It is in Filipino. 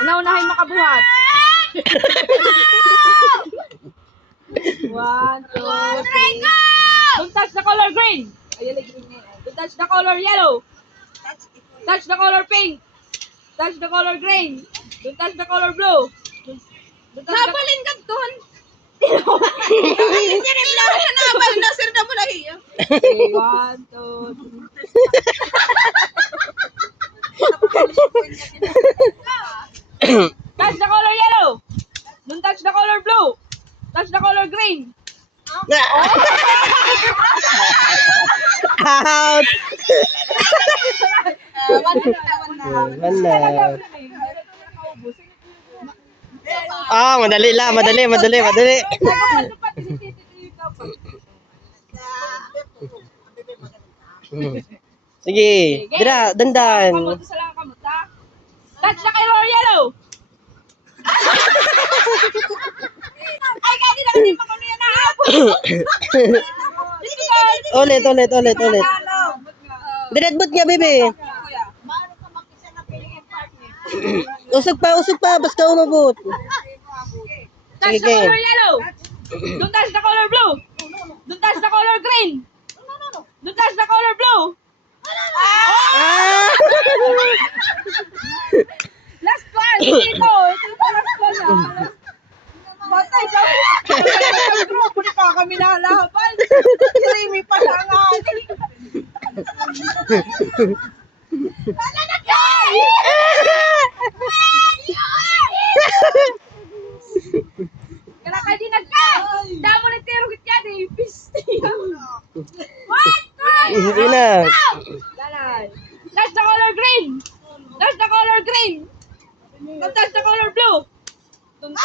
Una-unahin makabuhat. 1, 2, 3. Don't touch the color green. Ayun, green na yun. Don't touch the color yellow. Touch the color pink. Touch the color green. Don't touch the color blue. Nabalin ka doon. Nabal na sir na mo na hiya. 1, 2, 3. Touch the color yellow. Don't touch the color blue. Touch the color green. Out! Wala. Ah, madali lang, madali. Sige, dira, dandan. Touch the color yellow. Ay, kaya na kasi pakuno yan na. Ulit. Diretbot nga, bebe. Usog pa, basta umabot. Touch the color yellow. Don't touch the color blue. Don't touch the color green. Don't touch the color blue. Ah! Last one. Ito last one na. Matay ka. Grupo ni pa kami nalaban. Remy pa lang ani. Wala na kay. Kala ka di nagka. Damo na tiro git ka di pisti. What? Hindi na. Touch the color green. Touch the color green. Don't touch the color blue. Don't